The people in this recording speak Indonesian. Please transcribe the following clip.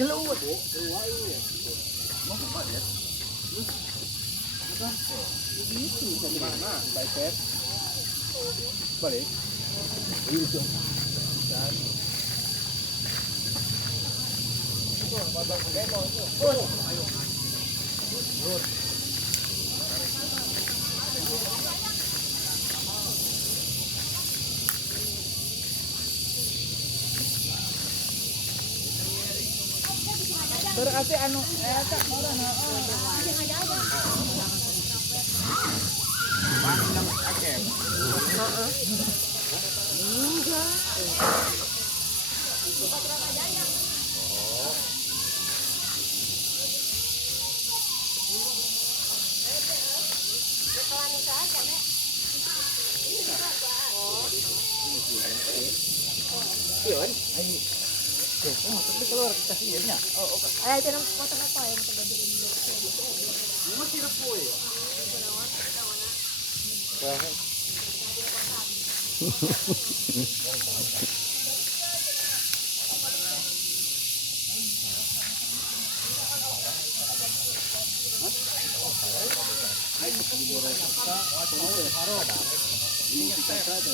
Gelut. Mana? Bicep. Balik. Berarti anu eta moran heeh. Tapi keluar kita sihirnya. Oh, oke. Ay, tinang foto na ko yung taga dito. Ini kita ada